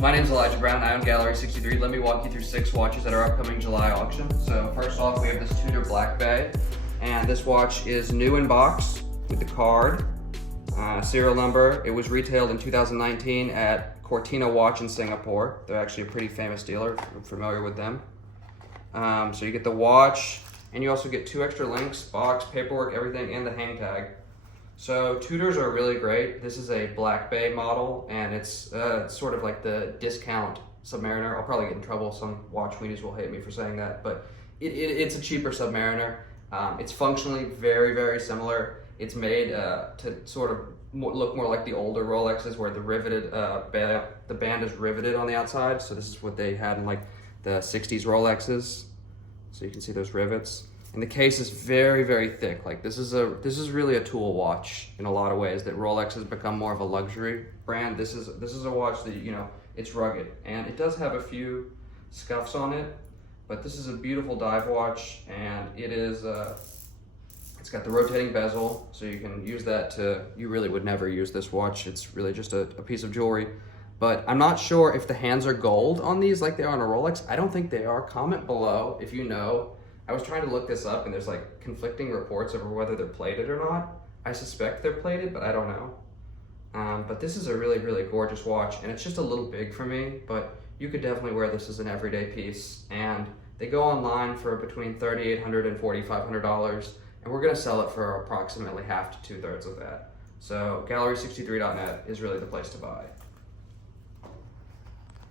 My name is Elijah Brown. I own Gallery 63. Let me walk you through 6 watches at our upcoming July auction. So first off, we have this Tudor Black Bay, and this watch is new in box with the card, serial number. It was retailed in 2019 at Cortina Watch in Singapore. They're actually a pretty famous dealer, if you're familiar with them. So you get the watch, and you also get 2 extra links, box, paperwork, everything, and the hang tag. So Tudors are really great. This is a Black Bay model, and it's sort of like the discount Submariner. I'll probably get in trouble. Some watch weenies will hate me for saying that, but it's a cheaper Submariner. It's functionally very, very similar. It's made to sort of look more like the older Rolexes, where the riveted the band is riveted on the outside. So this is what they had in like the 60s Rolexes. So you can see those rivets. And the case is very, very thick. Like this is really a tool watch in a lot of ways. That Rolex has become more of a luxury brand. This is a watch that, you know, it's rugged, and it does have a few scuffs on it, but this is a beautiful dive watch, and it is it's got the rotating bezel, so you can use that to, you really would never use this watch. It's really just a piece of jewelry. But I'm not sure if the hands are gold on these like they are on a Rolex. I don't think they are. Comment below if you know. I was trying to look this up, and there's like conflicting reports over whether they're plated or not. I suspect they're plated, but I don't know. But this is a really, really gorgeous watch, and it's just a little big for me, but you could definitely wear this as an everyday piece. And they go online for between $3,800 and $4,500, and we're gonna sell it for approximately half to 2/3 of that. So gallery63.net is really the place to buy.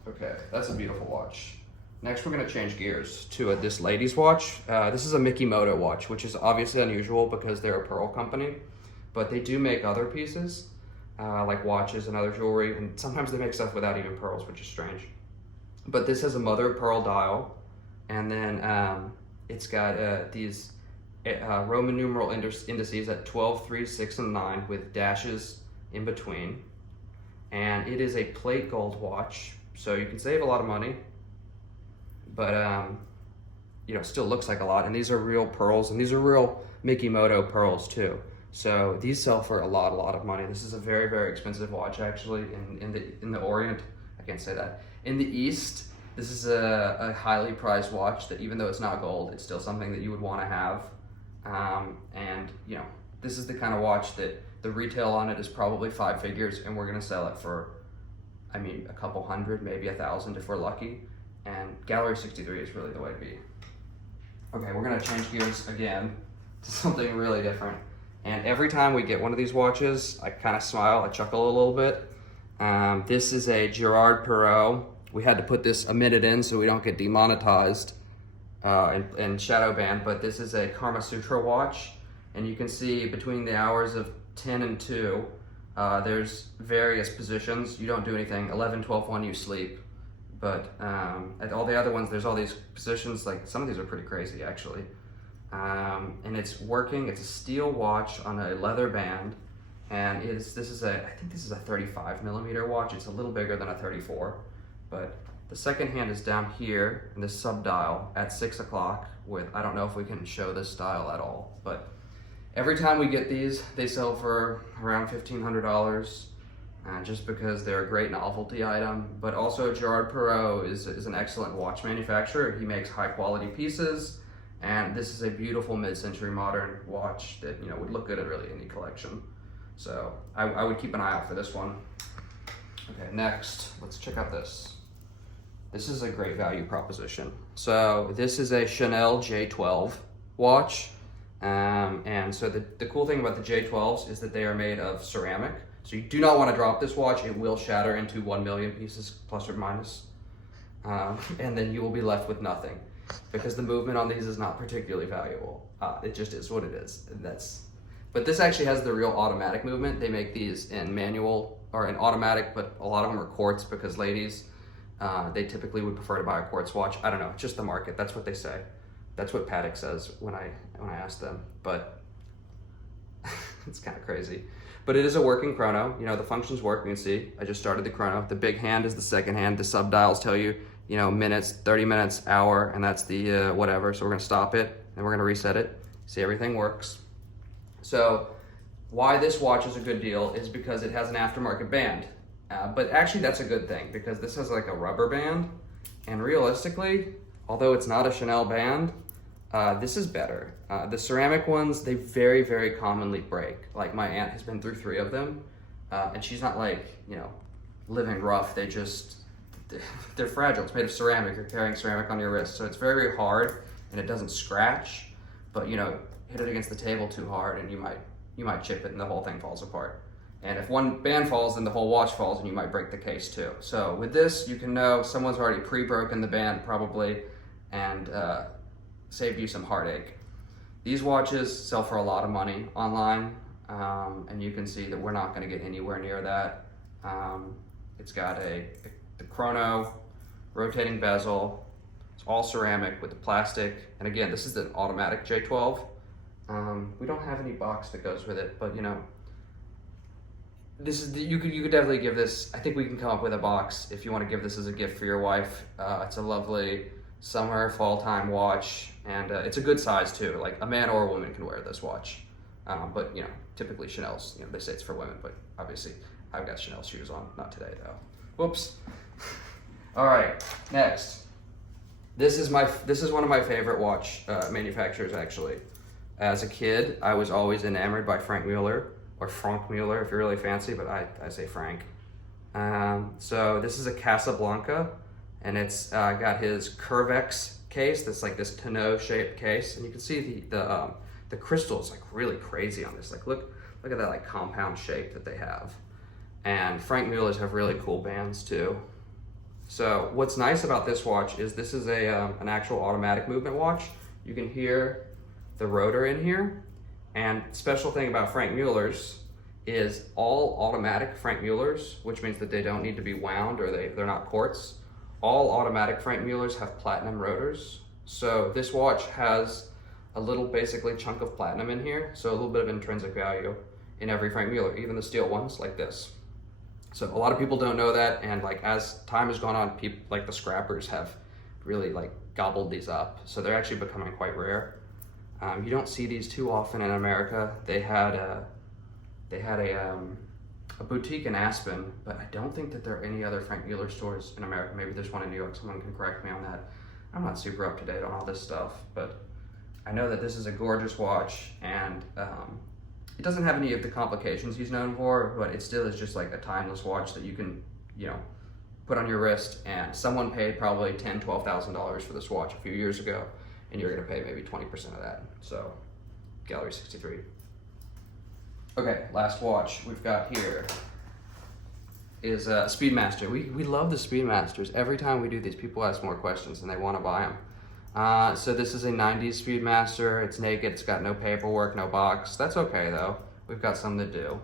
Okay, that's a beautiful watch. Next, we're gonna change gears to this lady's watch. This is a Moto watch, which is obviously unusual because they're a pearl company, but they do make other pieces, like watches and other jewelry, and sometimes they make stuff without even pearls, which is strange. But this has a mother of pearl dial, and then it's got these Roman numeral indices at 12, 3, 6, and 9 with dashes in between. And it is a plate gold watch, so you can save a lot of money, but you know, still looks like a lot. And these are real pearls, and these are real Moto pearls too. So these sell for a lot of money. This is a very, very expensive watch actually in the Orient. I can't say that. In the East, this is a highly prized watch that, even though it's not gold, it's still something that you would want to have. And you know, this is the kind of watch that the retail on it is probably 5 figures, and we're gonna sell it for, I mean, a couple hundred, maybe 1,000 if we're lucky. And Gallery 63 is really the way to be. Okay, we're gonna change gears again to something really different. And every time we get one of these watches, I kind of smile, I chuckle a little bit. This is a GirardPerregaux. We had to put this a minute in so we don't get demonetized and shadow banned, but this is a Karma Sutra watch. And you can see between the hours of 10 and 2, there's various positions. You don't do anything. 11, 12, 1, you sleep. But at all the other ones, there's all these positions. Like some of these are pretty crazy actually. And it's working. It's a steel watch on a leather band, and I think this is a 35 millimeter watch. It's a little bigger than a 34, but the second hand is down here in this sub dial at 6 o'clock with, I don't know if we can show this dial at all, but every time we get these, they sell for around $1,500. Just because they're a great novelty item. But also GirardPerregaux is an excellent watch manufacturer. He makes high quality pieces, and this is a beautiful mid-century modern watch that, you know, would look good at really any collection. So I would keep an eye out for this one. Okay, next, let's check out this. This is a great value proposition. So this is a Chanel J12 watch. And so the cool thing about the J12s is that they are made of ceramic. So you do not want to drop this watch. It will shatter into 1 million pieces, plus or minus. And then you will be left with nothing, because the movement on these is not particularly valuable. It just is what it is. And but this actually has the real automatic movement. They make these in manual or in automatic, but a lot of them are quartz because ladies, they typically would prefer to buy a quartz watch. I don't know, it's just the market. That's what they say. That's what Paddock says when I ask them, but it's kind of crazy. But it is a working chrono. You know, the functions work. You can see I just started the chrono. The big hand is the second hand. The sub dials tell you, you know, minutes, 30 minutes, hour, and that's the whatever. So we're gonna stop it and we're gonna reset it. See, everything works. So why this watch is a good deal is because it has an aftermarket band. But actually that's a good thing because this has like a rubber band, and realistically, although it's not a Chanel band, this is better. The ceramic ones, they very, very commonly break. Like my aunt has been through 3 of them, and she's not like, you know, living rough. They're fragile. It's made of ceramic. You're carrying ceramic on your wrist, so it's very, very hard, and it doesn't scratch. But you know, hit it against the table too hard, and you might chip it, and the whole thing falls apart. And if one band falls, then the whole watch falls, and you might break the case too. So with this, you can know someone's already pre-broken the band probably, and saved you some heartache. These watches sell for a lot of money online, and you can see that we're not going to get anywhere near that. It's got the chrono, rotating bezel. It's all ceramic with the plastic. And again, this is the automatic J12. We don't have any box that goes with it, but you know, this is you could definitely give this. I think we can come up with a box if you want to give this as a gift for your wife. It's a lovely summer, fall time watch, and it's a good size too. Like a man or a woman can wear this watch. But you know, typically Chanel's, you know, they say it's for women, but obviously I've got Chanel shoes on, not today though. Whoops. All right, next. This is one of my favorite watch manufacturers actually. As a kid, I was always enamored by Frank Mueller, or Frank Mueller if you're really fancy, but I say Frank. So this is a Casablanca, and it's got his Curvex case. That's like this tonneau shaped case, and you can see the crystal's like really crazy on this. Like look at that like compound shape that they have. And Frank Muellers have really cool bands too. So what's nice about this watch is this is an actual automatic movement watch. You can hear the rotor in here. And special thing about Frank Muellers is all automatic Frank Muellers, which means that they don't need to be wound or they're not quartz. All automatic Frank Muellers have platinum rotors. So this watch has a little basically chunk of platinum in here. So a little bit of intrinsic value in every Frank Mueller, even the steel ones like this. So a lot of people don't know that, and like as time has gone on, people like the scrappers have really like gobbled these up. So they're actually becoming quite rare. You don't see these too often in America. They had a boutique in Aspen, but I don't think that there are any other Frank Mueller stores in America. Maybe there's one in New York. Someone can correct me on that. I'm not super up to date on all this stuff, but I know that this is a gorgeous watch, and it doesn't have any of the complications he's known for, but it still is just like a timeless watch that you can, you know, put on your wrist. And someone paid probably $10,000, $12,000 for this watch a few years ago, and you're gonna pay maybe 20% of that. So, Gallery 63. Okay, last watch we've got here is Speedmaster. We love the Speedmasters. Every time we do these, people ask more questions and they want to buy them. So this is a 90s Speedmaster. It's naked, it's got no paperwork, no box. That's okay though. We've got some that do.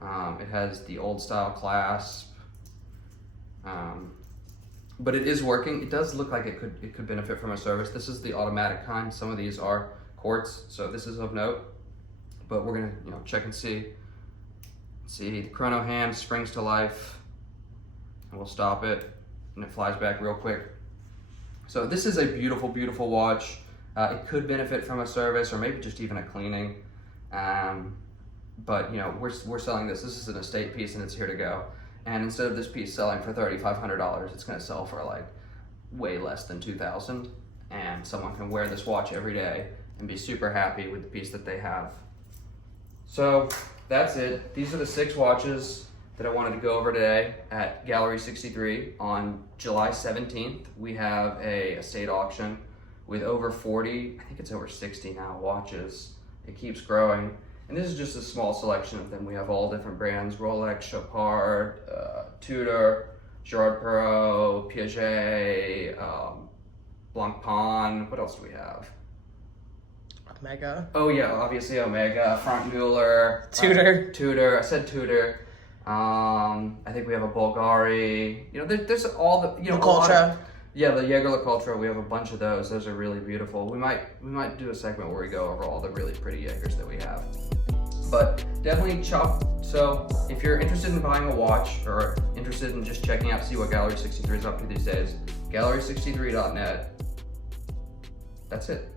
It has the old style clasp. But it is working. It does look like it could benefit from a service. This is the automatic kind. Some of these are quartz, so this is of note. But we're gonna, you know, check and see. See, the chrono hand springs to life, and we'll stop it, and it flies back real quick. So this is a beautiful, beautiful watch. It could benefit from a service or maybe just even a cleaning. But you know, we're selling this. This is an estate piece and it's here to go. And instead of this piece selling for $3,500, it's gonna sell for like way less than $2,000. And someone can wear this watch every day and be super happy with the piece that they have. So that's it. These are the 6 watches that I wanted to go over today at Gallery 63. On July 17th, we have a estate auction with over 40, I think it's over 60 now, watches. It keeps growing. And this is just a small selection of them. We have all different brands: Rolex, Chopard, Tudor, GirardPerregaux, Piaget, Blancpain. What else do we have? Omega. Oh yeah, obviously Omega, Frank Mueller. Tudor. I said Tudor. I think we have a Bulgari. You know, there's all the, you know, Cultra. Yeah, the Jaeger LeCoultre. We have a bunch of those. Those are really beautiful. We might do a segment where we go over all the really pretty Jaegers that we have. But definitely shop. So if you're interested in buying a watch or interested in just checking out, see what Gallery 63 is up to these days, gallery63.net. That's it.